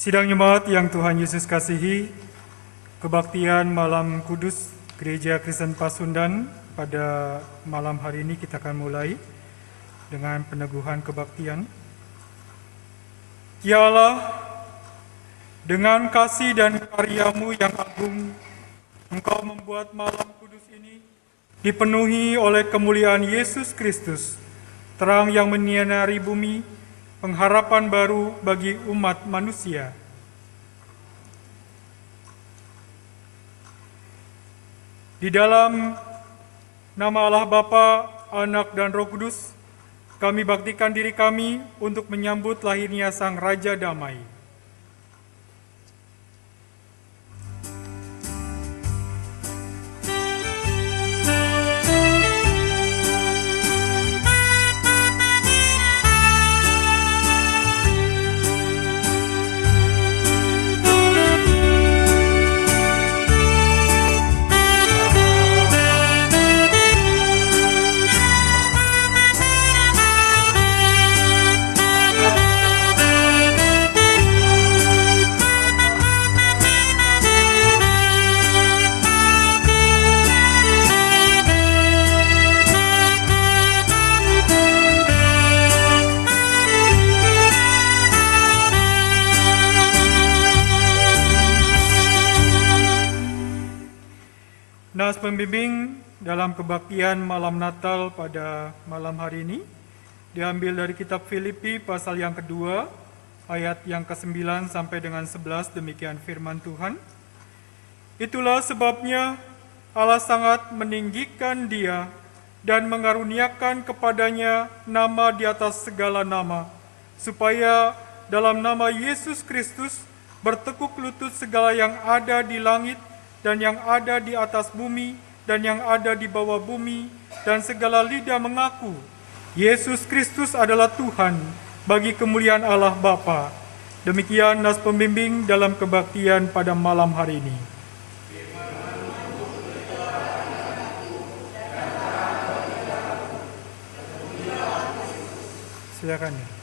Sidang jemaat yang Tuhan Yesus kasihi, kebaktian malam kudus Gereja Kristen Pasundan pada malam hari ini kita akan mulai dengan peneguhan kebaktian. Ya Allah, dengan kasih dan karya-Mu yang agung, Engkau membuat malam kudus ini dipenuhi oleh kemuliaan Yesus Kristus, terang yang menyinari bumi, pengharapan baru bagi umat manusia. Di dalam nama Allah Bapa, Anak, dan Roh Kudus, kami baktikan diri kami untuk menyambut lahirnya Sang Raja Damai. Nas pembimbing dalam kebaktian malam Natal pada malam hari ini diambil dari kitab Filipi pasal yang kedua, ayat yang ke-9 sampai dengan 11, demikian firman Tuhan. Itulah sebabnya Allah sangat meninggikan Dia dan mengaruniakan kepadanya nama di atas segala nama, supaya dalam nama Yesus Kristus bertekuk lutut segala yang ada di langit dan yang ada di atas bumi, dan yang ada di bawah bumi, dan segala lidah mengaku, Yesus Kristus adalah Tuhan, bagi kemuliaan Allah Bapa. Demikian nas pembimbing dalam kebaktian pada malam hari ini. Silakan.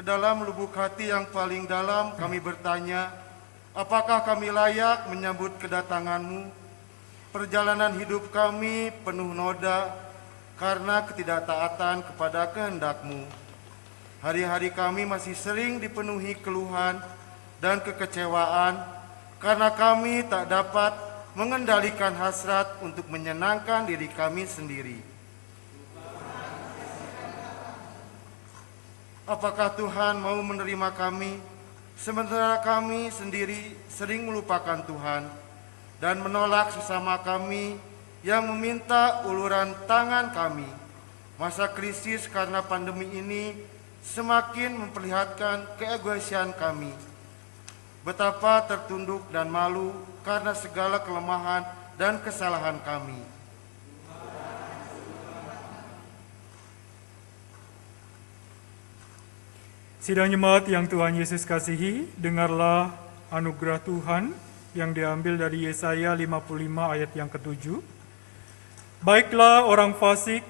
Ke dalam lubuk hati yang paling dalam kami bertanya, apakah kami layak menyambut kedatangan-Mu? Perjalanan hidup kami penuh noda karena ketidaktaatan kepada kehendak-Mu. Hari-hari kami masih sering dipenuhi keluhan dan kekecewaan karena kami tak dapat mengendalikan hasrat untuk menyenangkan diri kami sendiri. Apakah Tuhan mau menerima kami, sementara kami sendiri sering melupakan Tuhan dan menolak sesama kami yang meminta uluran tangan kami? Masa krisis karena pandemi ini semakin memperlihatkan keegoisan kami. Betapa tertunduk dan malu karena segala kelemahan dan kesalahan kami. Sidang jemaat yang Tuhan Yesus kasihi, dengarlah anugerah Tuhan yang diambil dari Yesaya 55 ayat yang ke-7. Baiklah orang fasik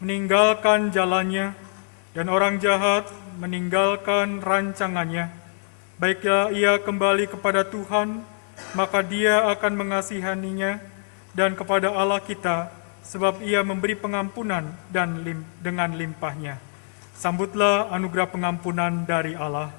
meninggalkan jalannya, dan orang jahat meninggalkan rancangannya. Baiklah ia kembali kepada Tuhan, maka Dia akan mengasihaninya, dan kepada Allah kita, sebab Ia memberi pengampunan dan dengan limpahnya. Sambutlah anugerah pengampunan dari Allah.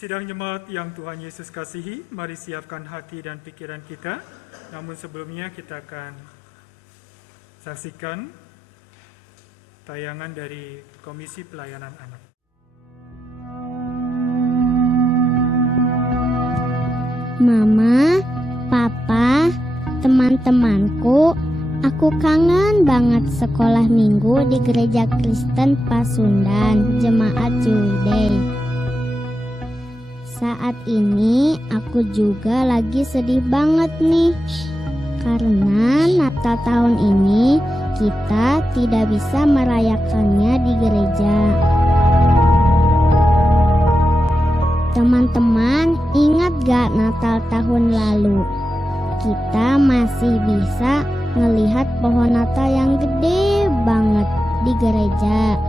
Sidang jemaat yang Tuhan Yesus kasihi, mari siapkan hati dan pikiran kita. Namun sebelumnya kita akan saksikan tayangan dari Komisi Pelayanan Anak. Mama, Papa, teman-temanku, aku kangen banget sekolah minggu di Gereja Kristen Pasundan, Jemaat Ciwidey. Saat ini aku juga lagi sedih banget nih, karena Natal tahun ini kita tidak bisa merayakannya di gereja. Teman-teman, ingat gak Natal tahun lalu? Kita masih bisa ngelihat pohon Natal yang gede banget di gereja.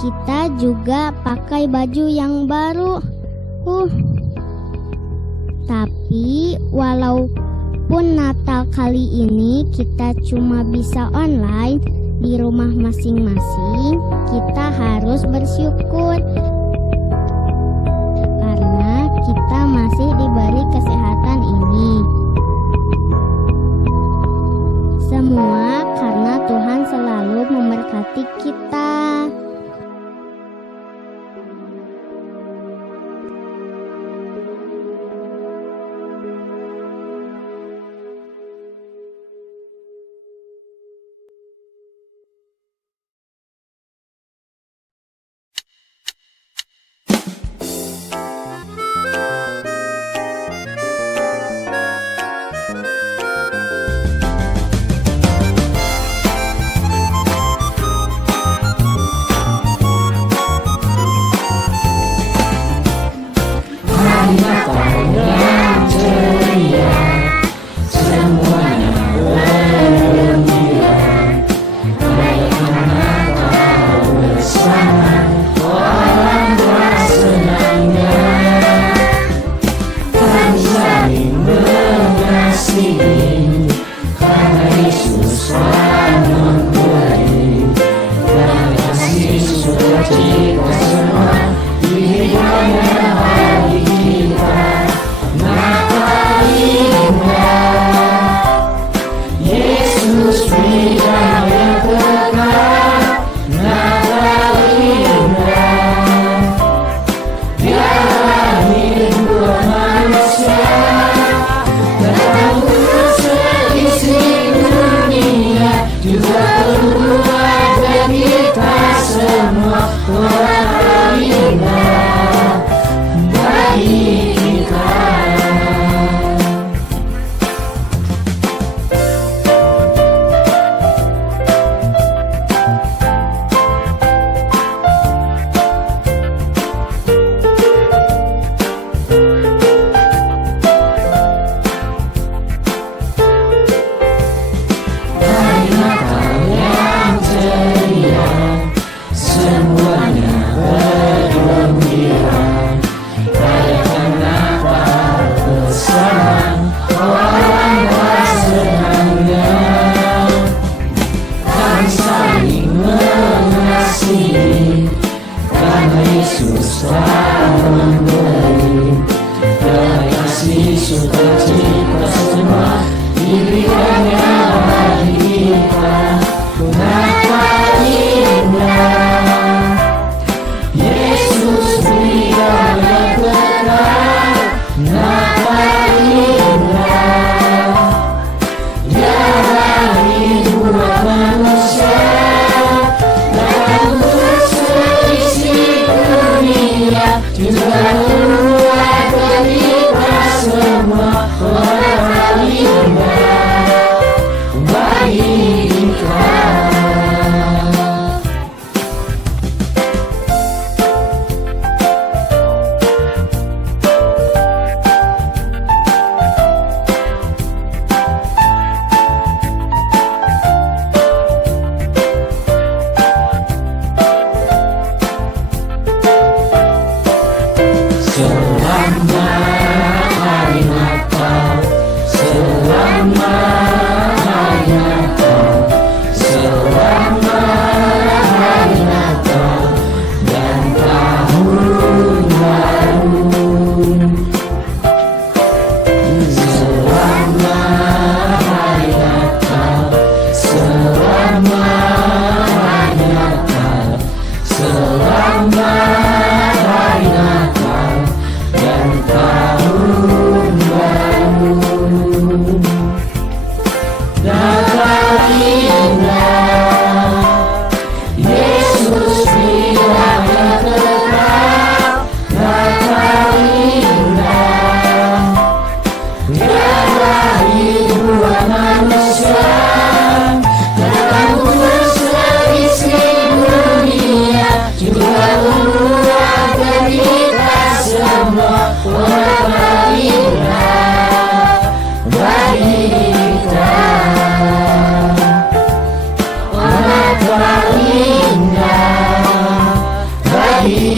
Kita juga pakai baju yang baru. Tapi walaupun Natal kali ini kita cuma bisa online di rumah masing-masing, kita harus bersyukur karena kita masih diberi kesehatan ini. Semua karena Tuhan selalu memberkati kita.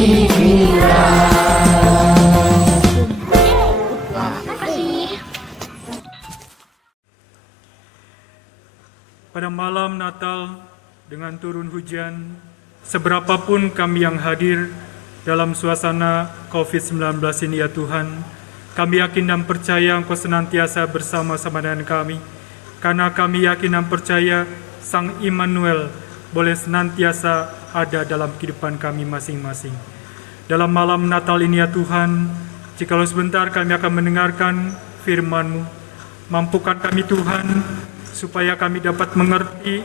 Pada malam Natal dengan turun hujan, seberapapun kami yang hadir dalam suasana COVID-19 ini ya Tuhan, kami yakin dan percaya Engkau senantiasa bersama-sama dengan kami, karena kami yakin dan percaya Sang Immanuel boleh senantiasa ada dalam kehidupan kami masing-masing. Dalam malam Natal ini ya Tuhan, jikalau sebentar kami akan mendengarkan firman-Mu, mampukan kami Tuhan, supaya kami dapat mengerti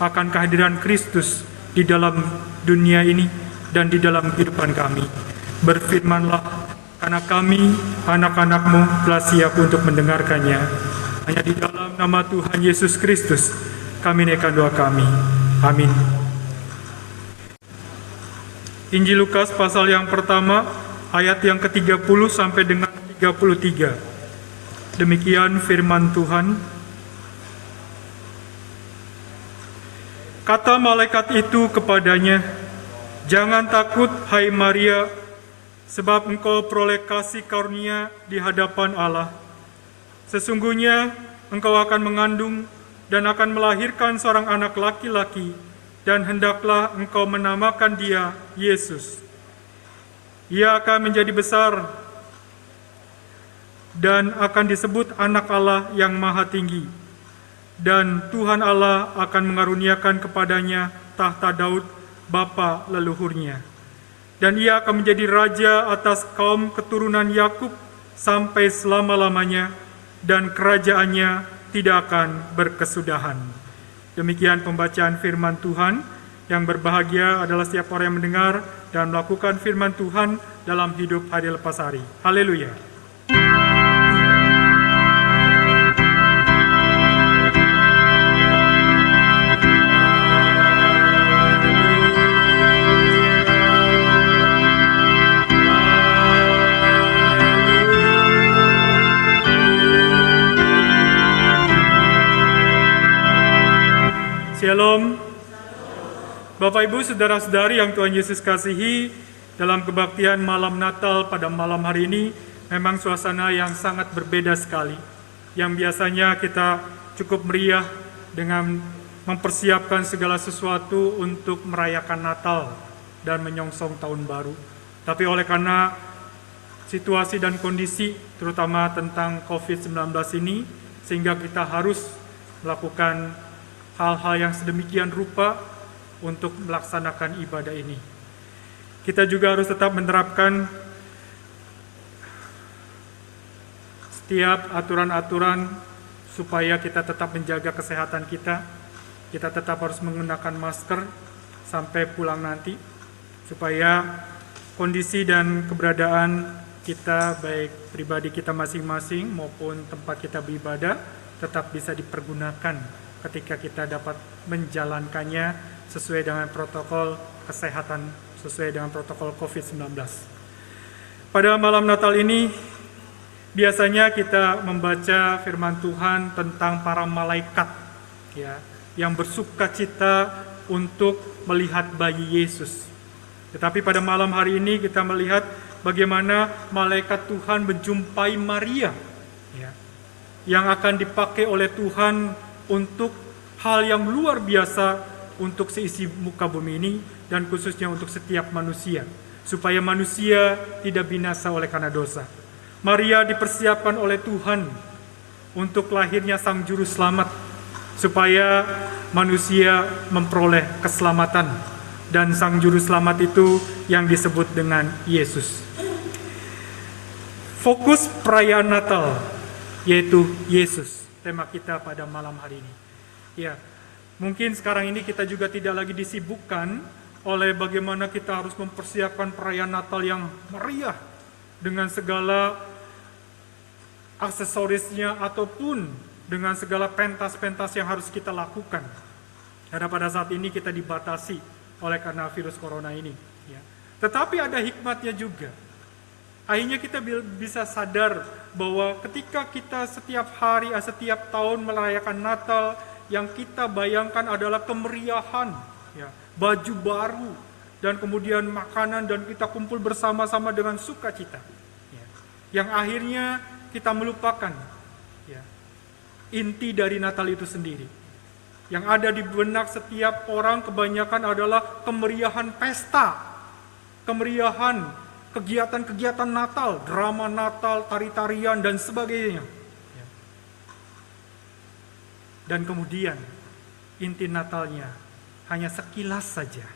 akan kehadiran Kristus di dalam dunia ini dan di dalam kehidupan kami. Berfirmanlah, karena kami, anak-anak-Mu, telah siap untuk mendengarkannya. Hanya di dalam nama Tuhan Yesus Kristus, kami naikkan doa kami. Amin. Injil Lukas pasal yang pertama, ayat yang ke-30 sampai dengan 33. Demikian firman Tuhan. Kata malaikat itu kepadanya, "Jangan takut, hai Maria, sebab engkau peroleh kasih karunia di hadapan Allah. Sesungguhnya engkau akan mengandung dan akan melahirkan seorang anak laki-laki, dan hendaklah engkau menamakan dia Yesus. Ia akan menjadi besar dan akan disebut Anak Allah yang Maha Tinggi. Dan Tuhan Allah akan mengaruniakan kepadanya tahta Daud, bapa leluhurnya. Dan ia akan menjadi raja atas kaum keturunan Yakub sampai selama-lamanya, dan kerajaannya tidak akan berkesudahan." Demikian pembacaan firman Tuhan. Yang berbahagia adalah setiap orang yang mendengar dan melakukan firman Tuhan dalam hidup hari lepas hari. Haleluya. Shalom. Bapak Ibu, saudara-saudari yang Tuhan Yesus kasihi, dalam kebaktian malam Natal pada malam hari ini memang suasana yang sangat berbeda sekali. Yang biasanya kita cukup meriah dengan mempersiapkan segala sesuatu untuk merayakan Natal dan menyongsong tahun baru. Tapi oleh karena situasi dan kondisi terutama tentang COVID-19 ini, sehingga kita harus melakukan hal-hal yang sedemikian rupa untuk melaksanakan ibadah ini. Kita juga harus tetap menerapkan setiap aturan-aturan supaya kita tetap menjaga kesehatan kita. Kita tetap harus menggunakan masker sampai pulang nanti, supaya kondisi dan keberadaan kita, baik pribadi kita masing-masing maupun tempat kita beribadah, tetap bisa dipergunakan ketika kita dapat menjalankannya sesuai dengan protokol kesehatan, sesuai dengan protokol COVID-19. Pada malam Natal ini, biasanya kita membaca firman Tuhan tentang para malaikat, ya, yang bersukacita untuk melihat bayi Yesus. Tetapi pada malam hari ini kita melihat bagaimana malaikat Tuhan menjumpai Maria, ya, yang akan dipakai oleh Tuhan untuk hal yang luar biasa untuk seisi muka bumi ini, dan khususnya untuk setiap manusia, supaya manusia tidak binasa oleh karena dosa. Maria dipersiapkan oleh Tuhan untuk lahirnya Sang Juru Selamat, supaya manusia memperoleh keselamatan, dan Sang Juru Selamat itu yang disebut dengan Yesus. Fokus perayaan Natal yaitu Yesus, tema kita pada malam hari ini. Ya, mungkin sekarang ini kita juga tidak lagi disibukkan oleh bagaimana kita harus mempersiapkan perayaan Natal yang meriah dengan segala aksesorisnya ataupun dengan segala pentas-pentas yang harus kita lakukan. Karena pada saat ini kita dibatasi oleh karena virus corona ini. Ya. Tetapi ada hikmatnya juga. Akhirnya kita bisa sadar bahwa ketika kita setiap hari, setiap tahun merayakan Natal, yang kita bayangkan adalah kemeriahan, ya, baju baru, dan kemudian makanan dan kita kumpul bersama-sama dengan sukacita. Ya. Yang akhirnya kita melupakan ya, inti dari Natal itu sendiri. Yang ada di benak setiap orang kebanyakan adalah kemeriahan pesta, kemeriahan kegiatan-kegiatan Natal, drama Natal, tari-tarian, dan sebagainya. Ya. Dan kemudian inti Natalnya hanya sekilas saja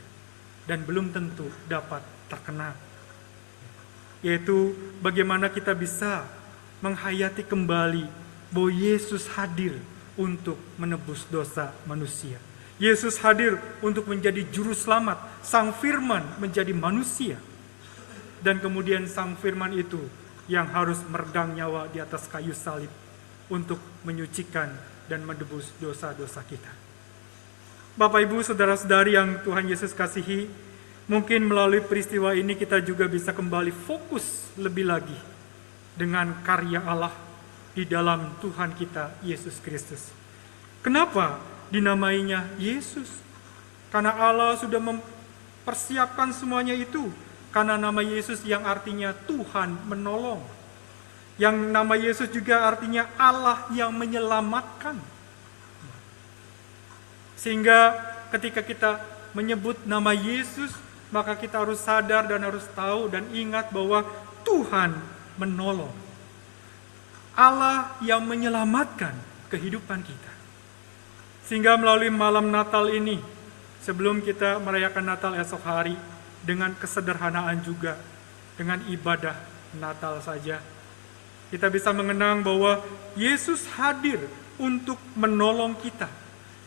dan belum tentu dapat terkenal. Yaitu bagaimana kita bisa menghayati kembali bahwa Yesus hadir untuk menebus dosa manusia. Yesus hadir untuk menjadi juru selamat. Sang Firman menjadi manusia. Dan kemudian Sang Firman itu yang harus meregang nyawa di atas kayu salib untuk menyucikan dan menebus dosa-dosa kita. Bapak, Ibu, saudara-saudari yang Tuhan Yesus kasihi, mungkin melalui peristiwa ini kita juga bisa kembali fokus lebih lagi dengan karya Allah di dalam Tuhan kita Yesus Kristus. Kenapa dinamainya Yesus? Karena Allah sudah mempersiapkan semuanya itu. Karena nama Yesus yang artinya Tuhan menolong. Yang nama Yesus juga artinya Allah yang menyelamatkan. Sehingga ketika kita menyebut nama Yesus, maka kita harus sadar dan harus tahu dan ingat bahwa Tuhan menolong. Allah yang menyelamatkan kehidupan kita. Sehingga melalui malam Natal ini, sebelum kita merayakan Natal esok hari, dengan kesederhanaan juga, dengan ibadah Natal saja, kita bisa mengenang bahwa Yesus hadir untuk menolong kita.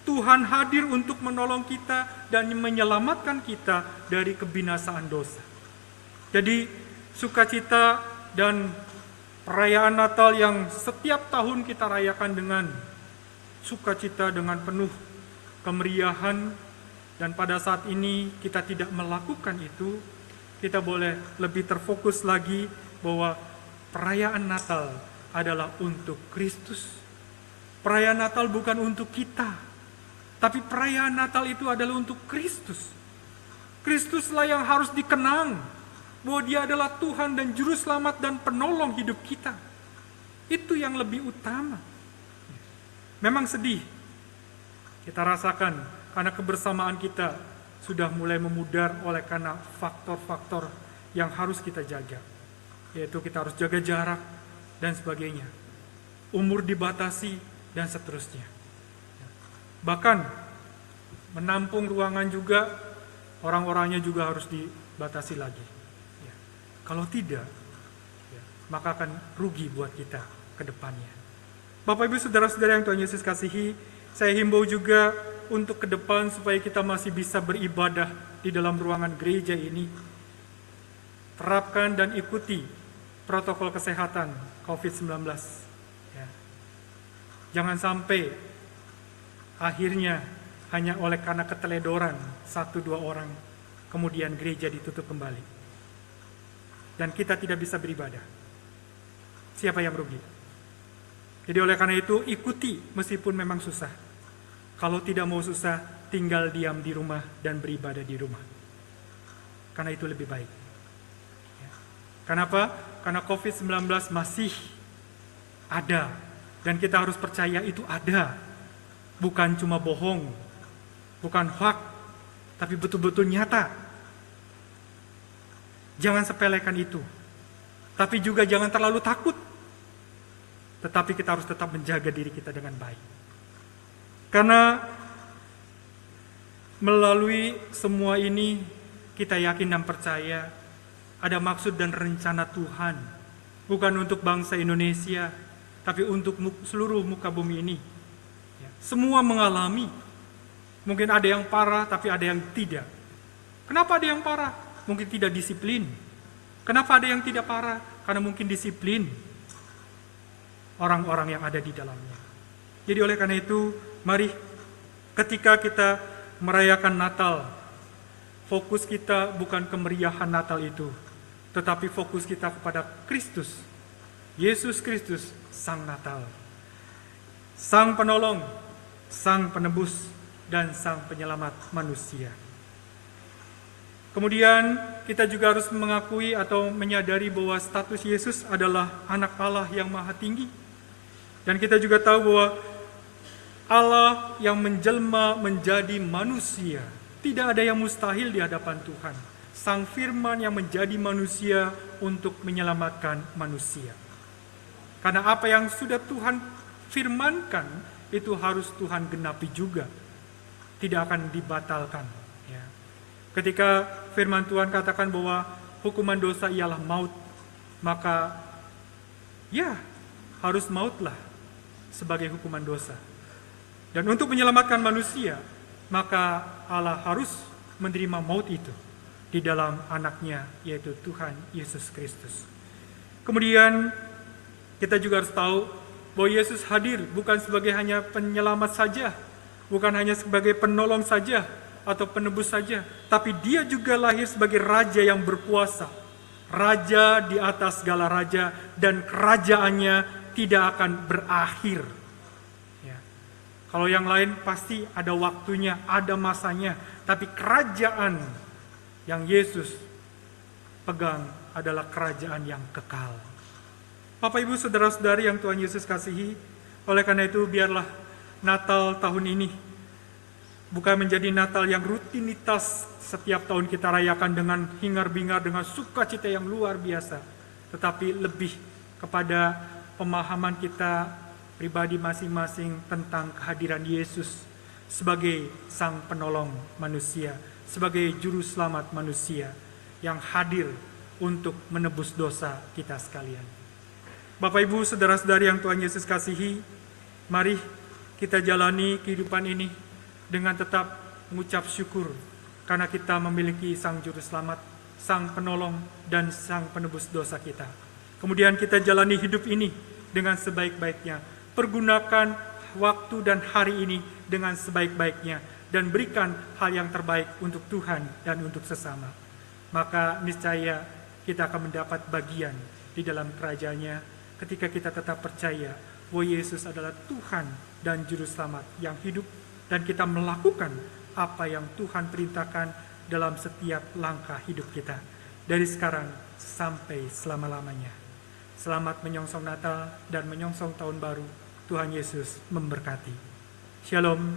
Tuhan hadir untuk menolong kita dan menyelamatkan kita dari kebinasaan dosa. Jadi sukacita dan perayaan Natal yang setiap tahun kita rayakan dengan sukacita, dengan penuh kemeriahan, dan pada saat ini kita tidak melakukan itu, kita boleh lebih terfokus lagi bahwa perayaan Natal adalah untuk Kristus. Perayaan Natal bukan untuk kita, tapi perayaan Natal itu adalah untuk Kristus. Kristuslah yang harus dikenang, bahwa Dia adalah Tuhan dan Juru Selamat dan penolong hidup kita. Itu yang lebih utama. Memang sedih kita rasakan karena kebersamaan kita sudah mulai memudar oleh karena faktor-faktor yang harus kita jaga. Yaitu kita harus jaga jarak dan sebagainya. Umur dibatasi dan seterusnya. Bahkan menampung ruangan juga, orang-orangnya juga harus dibatasi lagi. Ya. Kalau tidak, ya, maka akan rugi buat kita ke depannya. Bapak, Ibu, saudara-saudara yang Tuhan Yesus kasihi, saya himbau juga untuk ke depan supaya kita masih bisa beribadah di dalam ruangan gereja ini. Terapkan dan ikuti protokol kesehatan COVID-19. Ya. Jangan sampai akhirnya hanya oleh karena keteledoran 1-2 orang, kemudian gereja ditutup kembali. Dan kita tidak bisa beribadah. Siapa yang rugi? Jadi oleh karena itu ikuti meskipun memang susah. Kalau tidak mau susah, tinggal diam di rumah dan beribadah di rumah. Karena itu lebih baik. Ya. Kenapa? Karena COVID-19 masih ada. Dan kita harus percaya itu ada. Bukan cuma bohong, bukan hoax, tapi betul-betul nyata. Jangan sepelekan itu. Tapi juga jangan terlalu takut. Tetapi kita harus tetap menjaga diri kita dengan baik. Karena melalui semua ini kita yakin dan percaya ada maksud dan rencana Tuhan. Bukan untuk bangsa Indonesia, tapi untuk seluruh muka bumi ini. Semua mengalami. Mungkin ada yang parah, tapi ada yang tidak. Kenapa ada yang parah? Mungkin tidak disiplin. Kenapa ada yang tidak parah? Karena mungkin disiplin orang-orang yang ada di dalamnya. Jadi oleh karena itu, mari ketika kita merayakan Natal, fokus kita bukan kemeriahan Natal itu, tetapi fokus kita kepada Kristus, Yesus Kristus, Sang Natal, Sang Penolong, Sang Penebus, dan Sang Penyelamat manusia. Kemudian kita juga harus mengakui atau menyadari bahwa status Yesus adalah anak Allah yang maha tinggi. Dan kita juga tahu bahwa Allah yang menjelma menjadi manusia, tidak ada yang mustahil di hadapan Tuhan. Sang Firman yang menjadi manusia untuk menyelamatkan manusia. Karena apa yang sudah Tuhan firmankan, itu harus Tuhan genapi juga. Tidak akan dibatalkan. Ya. Ketika firman Tuhan katakan bahwa hukuman dosa ialah maut, maka ya harus mautlah sebagai hukuman dosa. Dan untuk menyelamatkan manusia, maka Allah harus menerima maut itu di dalam anaknya, yaitu Tuhan Yesus Kristus. Kemudian kita juga harus tahu bahwa Yesus hadir bukan sebagai hanya penyelamat saja, bukan hanya sebagai penolong saja atau penebus saja, tapi dia juga lahir sebagai raja yang berkuasa, raja di atas segala raja, dan kerajaannya tidak akan berakhir. Ya. Kalau yang lain pasti ada waktunya, ada masanya, tapi kerajaan yang Yesus pegang adalah kerajaan yang kekal. Bapak, Ibu, saudara-saudari yang Tuhan Yesus kasihi, oleh karena itu biarlah Natal tahun ini bukan menjadi Natal yang rutinitas setiap tahun kita rayakan dengan hingar-bingar, dengan sukacita yang luar biasa, tetapi lebih kepada pemahaman kita pribadi masing-masing tentang kehadiran Yesus sebagai Sang Penolong manusia, sebagai Juru Selamat manusia yang hadir untuk menebus dosa kita sekalian. Bapak, Ibu, saudara-saudari yang Tuhan Yesus kasihi, mari kita jalani kehidupan ini dengan tetap mengucap syukur karena kita memiliki Sang Juru Selamat, Sang Penolong, dan Sang Penebus dosa kita. Kemudian kita jalani hidup ini dengan sebaik-baiknya. Pergunakan waktu dan hari ini dengan sebaik-baiknya dan berikan hal yang terbaik untuk Tuhan dan untuk sesama. Maka niscaya kita akan mendapat bagian di dalam kerajaan-Nya ketika kita tetap percaya bahwa Yesus adalah Tuhan dan Juru Selamat yang hidup, dan kita melakukan apa yang Tuhan perintahkan dalam setiap langkah hidup kita dari sekarang sampai selama-lamanya. Selamat menyongsong Natal dan menyongsong Tahun Baru. Tuhan Yesus memberkati. Shalom.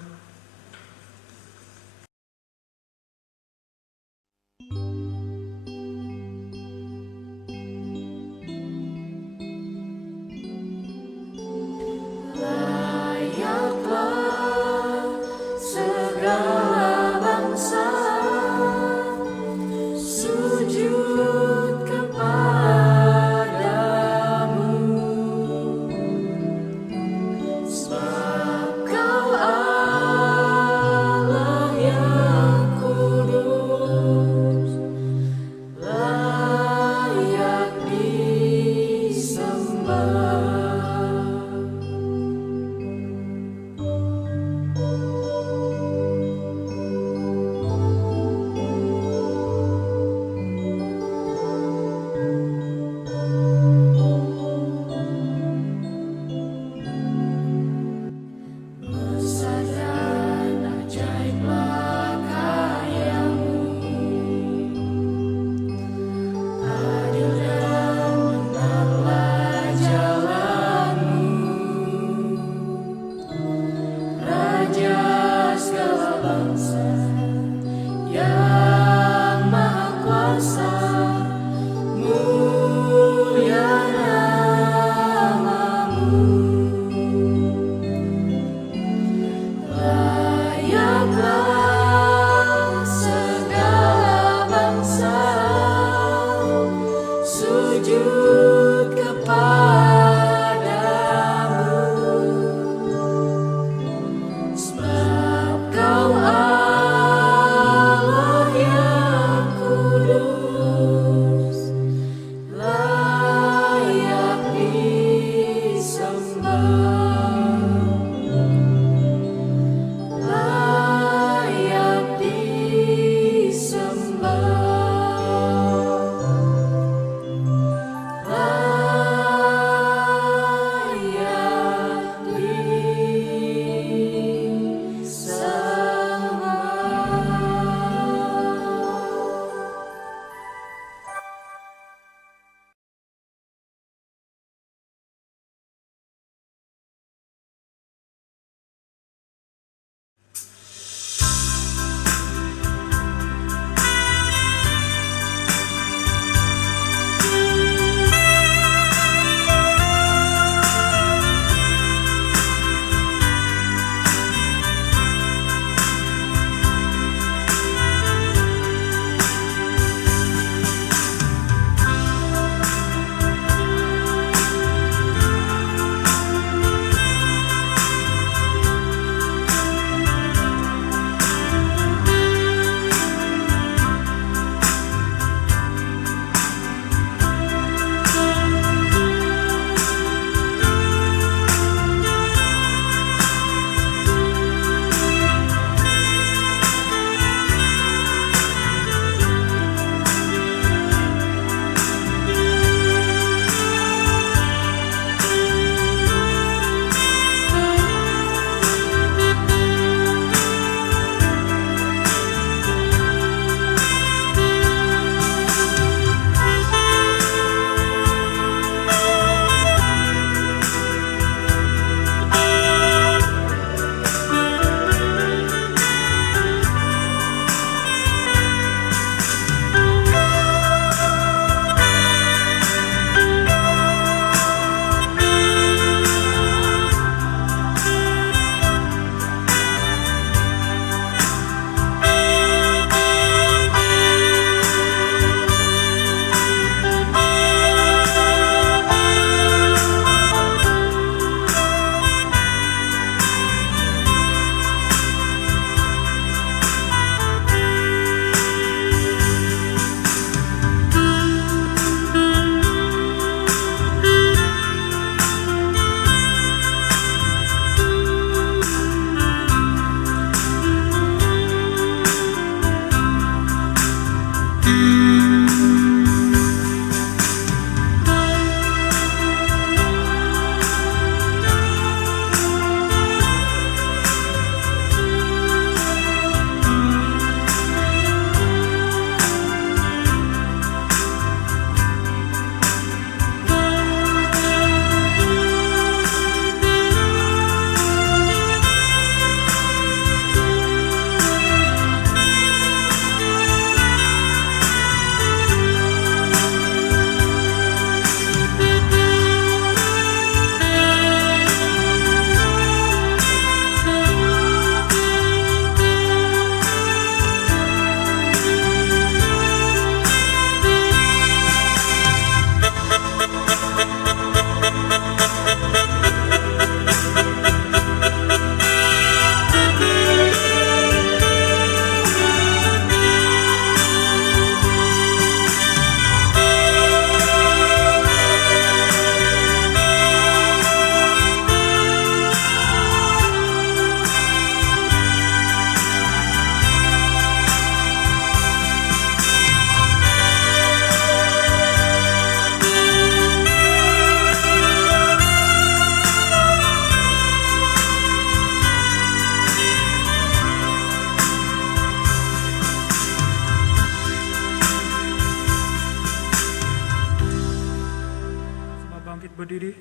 bangkit berdiri.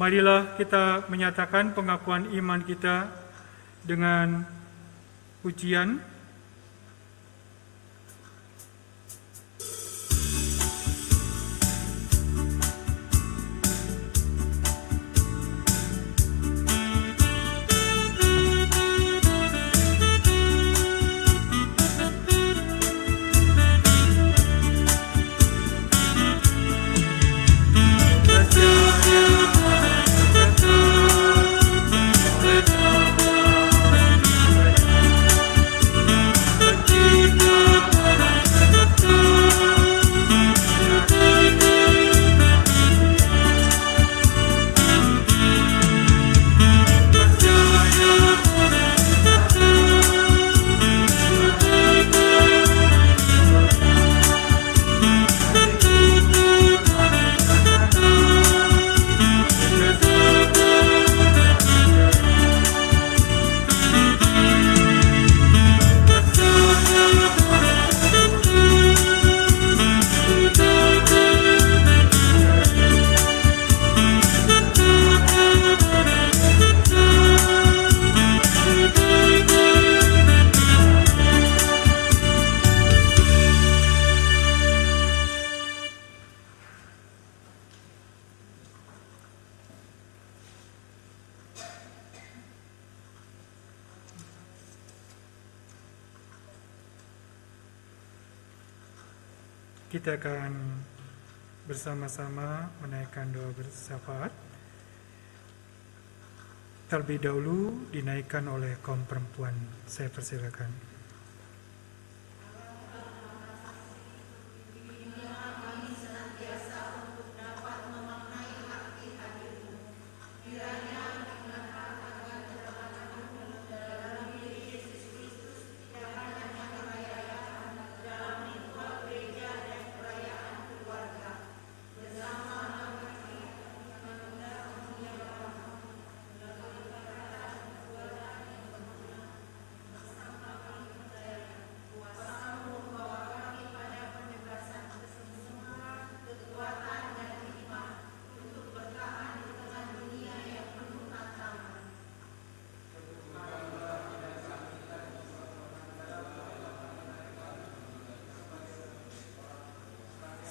Marilah kita menyatakan pengakuan iman kita dengan pujian. Kita akan bersama-sama menaikkan doa bersyafaat. Terlebih dahulu dinaikkan oleh kaum perempuan. Saya persilakan.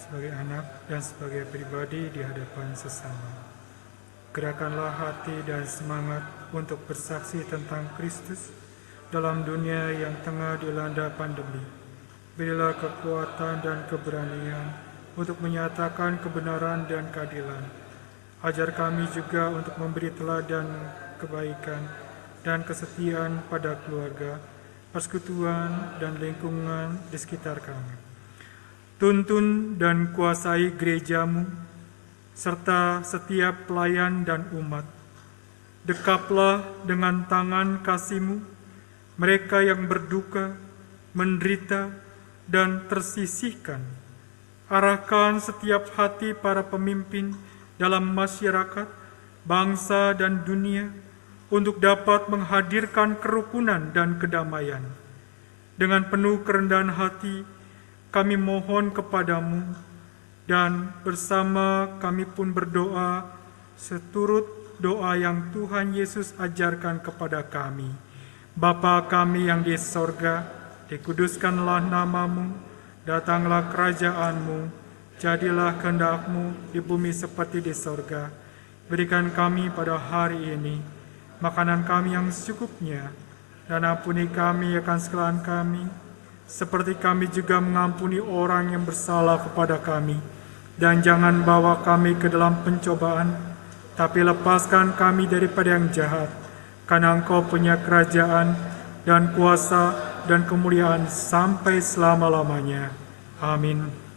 Sebagai anak dan sebagai pribadi di hadapan sesama, gerakanlah hati dan semangat untuk bersaksi tentang Kristus dalam dunia yang tengah dilanda pandemi. Berilah kekuatan dan keberanian untuk menyatakan kebenaran dan keadilan. Ajar kami juga untuk memberi teladan kebaikan dan kesetiaan pada keluarga, persekutuan, dan lingkungan di sekitar kami. Tuntun dan kuasai gerejamu, serta setiap pelayan dan umat. Dekaplah dengan tangan kasih-Mu mereka yang berduka, menderita, dan tersisihkan. Arahkan setiap hati para pemimpin dalam masyarakat, bangsa, dan dunia untuk dapat menghadirkan kerukunan dan kedamaian. Dengan penuh kerendahan hati, kami mohon kepadamu, dan bersama kami pun berdoa seturut doa yang Tuhan Yesus ajarkan kepada kami. Bapa kami yang di sorga, dikuduskanlah namamu, datanglah kerajaan-Mu, jadilah kehendak-Mu di bumi seperti di sorga. Berikan kami pada hari ini makanan kami yang secukupnya, dan ampuni kami akan kesalahan kami, seperti kami juga mengampuni orang yang bersalah kepada kami. Dan jangan bawa kami ke dalam pencobaan, tapi lepaskan kami daripada yang jahat. Karena Engkau punya kerajaan dan kuasa dan kemuliaan sampai selama-lamanya. Amin.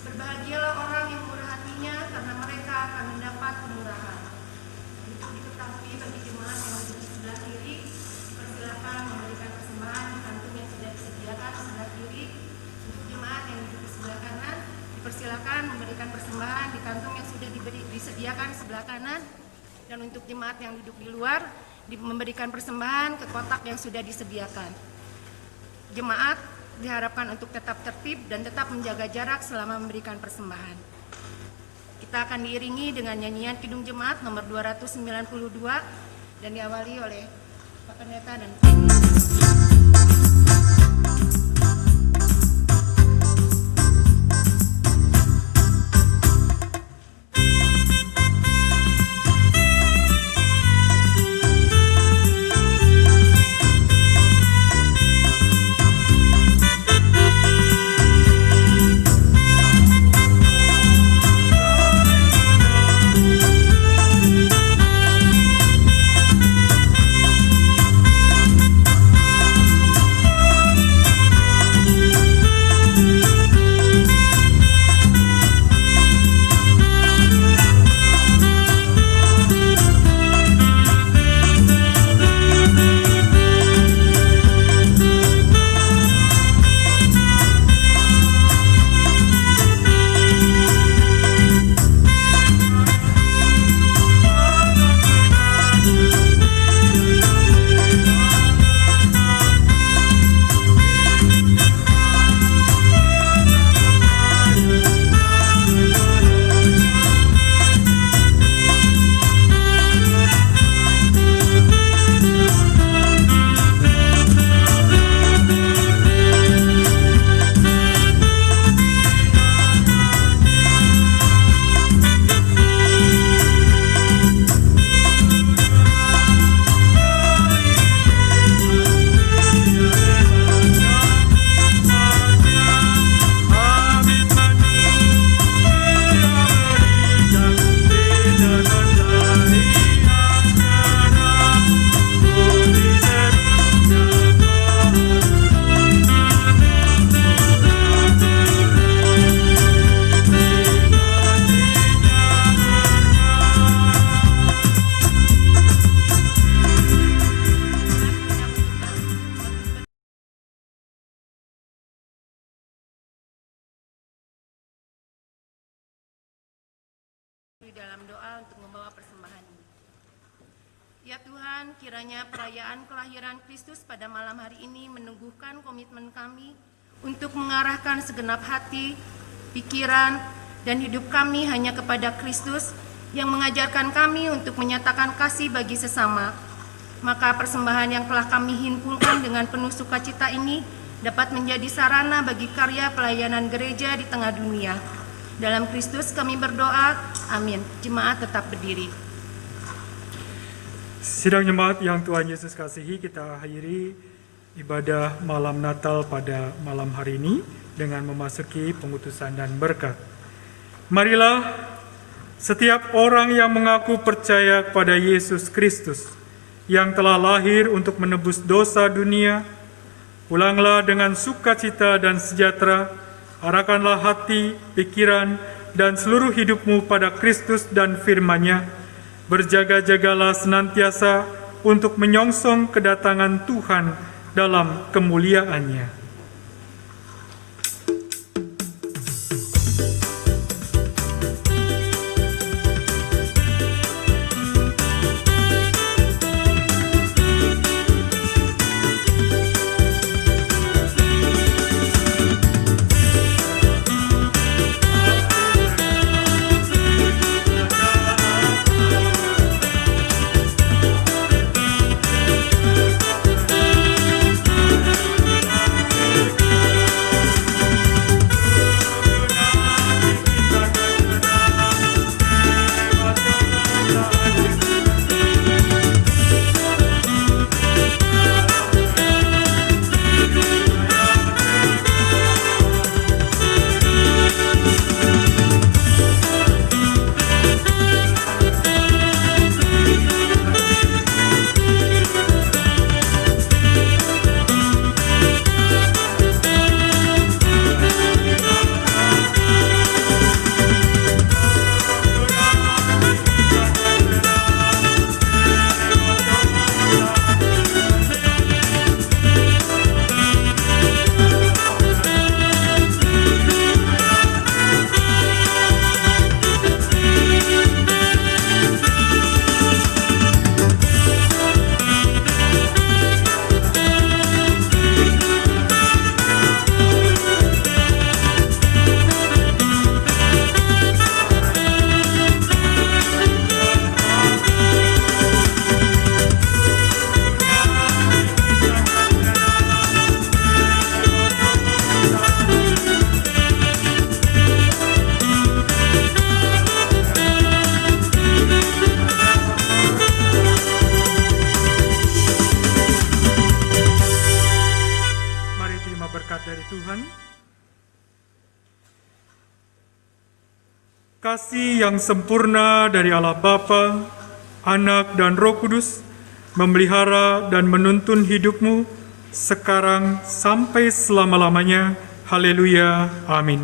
Berbahagialah orang yang murah hatinya, karena mereka disediakan sebelah kanan, dan untuk jemaat yang duduk di luar memberikan persembahan ke kotak yang sudah disediakan. Jemaat diharapkan untuk tetap tertib dan tetap menjaga jarak selama memberikan persembahan. Kita akan diiringi dengan nyanyian Kidung Jemaat nomor 292 dan diawali oleh Pak Pendeta dan dalam doa untuk membawa persembahan ini. Ya Tuhan, kiranya perayaan kelahiran Kristus pada malam hari ini meneguhkan komitmen kami untuk mengarahkan segenap hati, pikiran, dan hidup kami hanya kepada Kristus yang mengajarkan kami untuk menyatakan kasih bagi sesama. Maka persembahan yang telah kami himpunkan dengan penuh sukacita ini dapat menjadi sarana bagi karya pelayanan gereja di tengah dunia. Dalam Kristus kami berdoa, amin. Jemaat tetap berdiri. Sidang jemaat yang Tuhan Yesus kasihi, kita akhiri ibadah malam Natal pada malam hari ini dengan memasuki pengutusan dan berkat. Marilah setiap orang yang mengaku percaya kepada Yesus Kristus yang telah lahir untuk menebus dosa dunia, pulanglah dengan sukacita dan sejahtera. Arahkanlah hati, pikiran, dan seluruh hidupmu pada Kristus dan firman-Nya. Berjaga-jagalah senantiasa untuk menyongsong kedatangan Tuhan dalam kemuliaan-Nya. kasih yang sempurna dari Allah Bapa, Anak, dan Roh Kudus memelihara dan menuntun hidupmu sekarang sampai selama-lamanya. Haleluya. Amin.